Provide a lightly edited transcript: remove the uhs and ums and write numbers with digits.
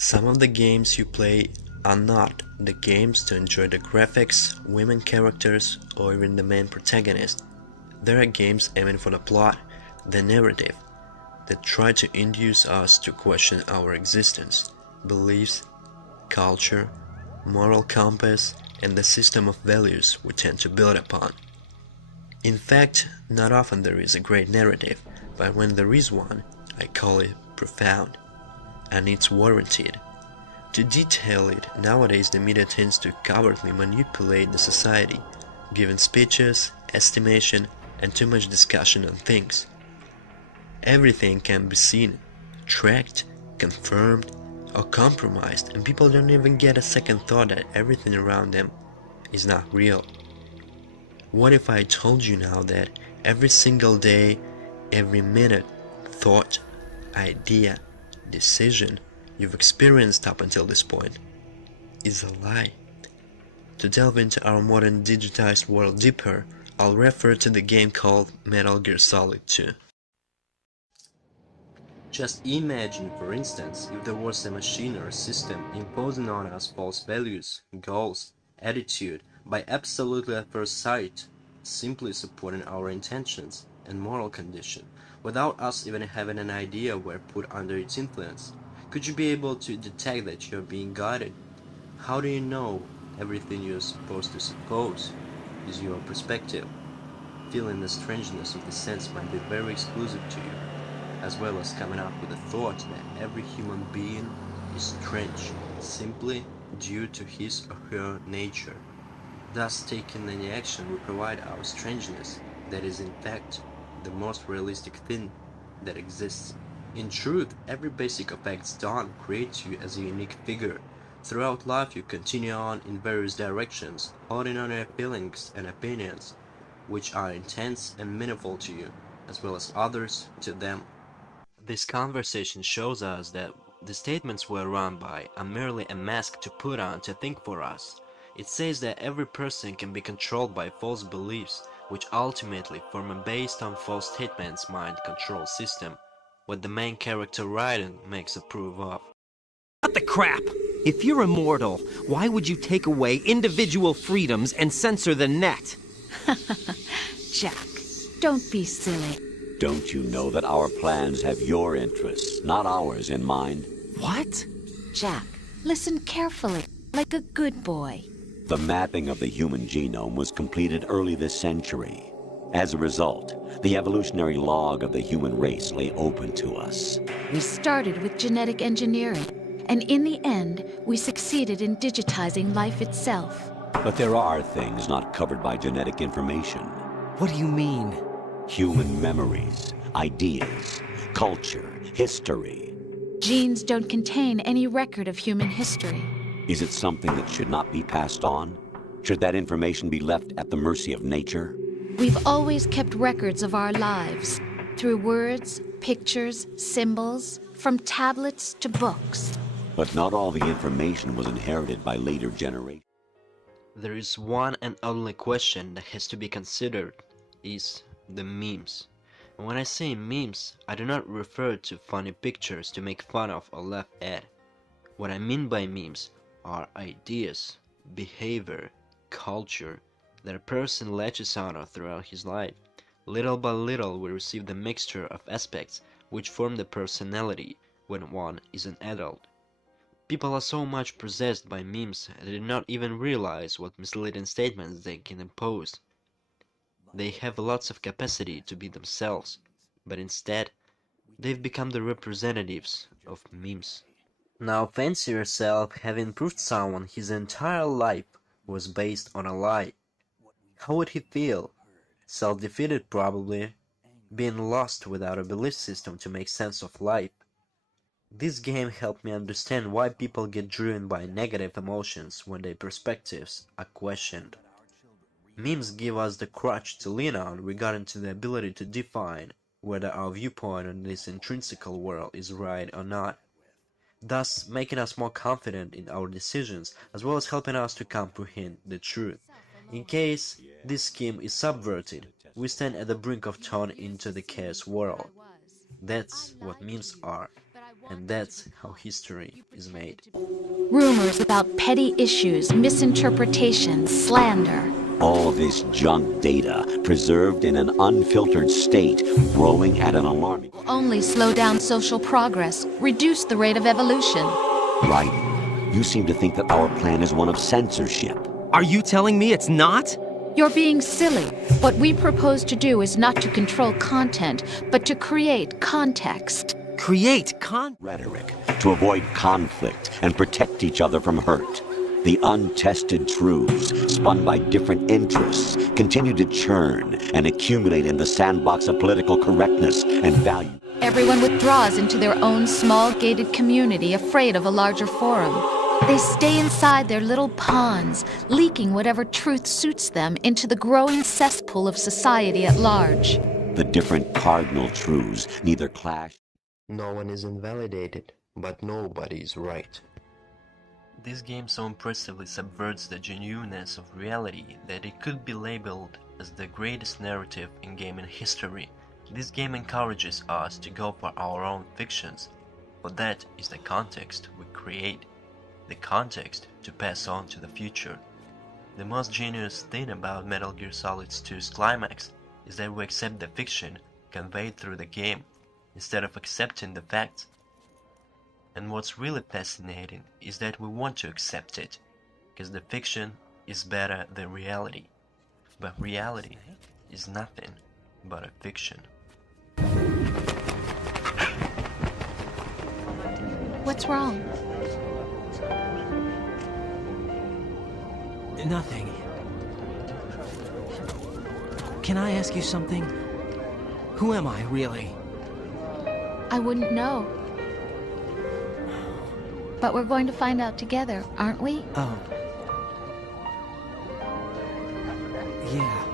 Some of the games you play are not the games to enjoy the graphics, women characters, or even the main protagonist. There are games aiming for the plot, the narrative, that try to induce us to question our existence, beliefs, culture, moral compass, and the system of values we tend to build upon. In fact, not often there is a great narrative, but when there is one, I call it profound, and it's warranted. To detail it, nowadays the media tends to covertly manipulate the society, giving speeches, estimation, and too much discussion on things. Everything can be seen, tracked, confirmed, or compromised, and people don't even get a second thought that everything around them is not real. What if I told you now that every single day, every minute, thought, idea, decision you've experienced up until this point is a lie? To delve into our modern digitized world deeper, I'll refer to the game called Metal Gear Solid 2. Just imagine, for instance, if there was a machine or a system imposing on us false values, goals, attitude, by absolutely at first sight, simply supporting our intentions and moral condition, without us even having an idea we're put under its influence. Could you be able to detect that you're being guided? How do you know everything you're supposed to suppose is your perspective? Feeling the strangeness of the sense might be very exclusive to you, as well as coming up with the thought that every human being is strange simply due to his or her nature, thus taking any action will provide our strangeness that is in fact the most realistic thing that exists. In truth, every basic of acts done creates you as a unique figure. Throughout life you continue on in various directions, holding on to your feelings and opinions, which are intense and meaningful to you, as well as others to them. This conversation shows us that the statements we're run by are merely a mask to put on to think for us. It says that every person can be controlled by false beliefs, which ultimately form a based on false statements mind control system, what the main character Raiden makes a proof of. What the crap? If you're immortal, why would you take away individual freedoms and censor the net? Jack, don't be silly. Don't you know that our plans have your interests, not ours, in mind? What? Jack, listen carefully, like a good boy. The mapping of the human genome was completed early this century. As a result, the evolutionary log of the human race lay open to us. We started with genetic engineering, and in the end, we succeeded in digitizing life itself. But there are things not covered by genetic information. What do you mean? Human memories, ideas, culture, history. Genes don't contain any record of human history. Is it something that should not be passed on? Should that information be left at the mercy of nature? We've always kept records of our lives, through words, pictures, symbols, from tablets to books. But not all the information was inherited by later generations. There is one and only question that has to be considered, is the memes. And when I say memes, I do not refer to funny pictures to make fun of or laugh at. What I mean by memes are ideas, behavior, culture that a person latches on throughout his life. Little by little we receive the mixture of aspects which form the personality when one is an adult. People are so much possessed by memes that they do not even realize what misleading statements they can impose. They have lots of capacity to be themselves, but instead, they've become the representatives of memes. Now fancy yourself having proved someone his entire life was based on a lie. How would he feel? Self-defeated probably, being lost without a belief system to make sense of life. This game helped me understand why people get driven by negative emotions when their perspectives are questioned. Memes give us the crutch to lean on regarding to the ability to define whether our viewpoint on this intrinsical world is right or not, thus making us more confident in our decisions as well as helping us to comprehend the truth. In case this scheme is subverted, we stand at the brink of turning into the chaos world. That's what memes are. And that's how history is made. Rumors about petty issues, misinterpretations, slander. All this junk data, preserved in an unfiltered state, growing at an alarming... Only slow down social progress, reduce the rate of evolution. Right? You seem to think that our plan is one of censorship. Are you telling me it's not? You're being silly. What we propose to do is not to control content, but to create context. Create Rhetoric, to avoid conflict and protect each other from hurt. The untested truths, spun by different interests, continue to churn and accumulate in the sandbox of political correctness and value. Everyone withdraws into their own small gated community, afraid of a larger forum. They stay inside their little ponds, leaking whatever truth suits them into the growing cesspool of society at large. The different cardinal truths neither clash. No one is invalidated, but nobody is right. This game so impressively subverts the genuineness of reality that it could be labeled as the greatest narrative in gaming history. This game encourages us to go for our own fictions, for that is the context we create, the context to pass on to the future. The most genius thing about Metal Gear Solid 2's climax is that we accept the fiction conveyed through the game, instead of accepting the facts. And what's really fascinating is that we want to accept it, because the fiction is better than reality. But reality is nothing but a fiction. What's wrong? Nothing. Can I ask you something? Who am I, really? I wouldn't know. But we're going to find out together, aren't we? Oh. Yeah.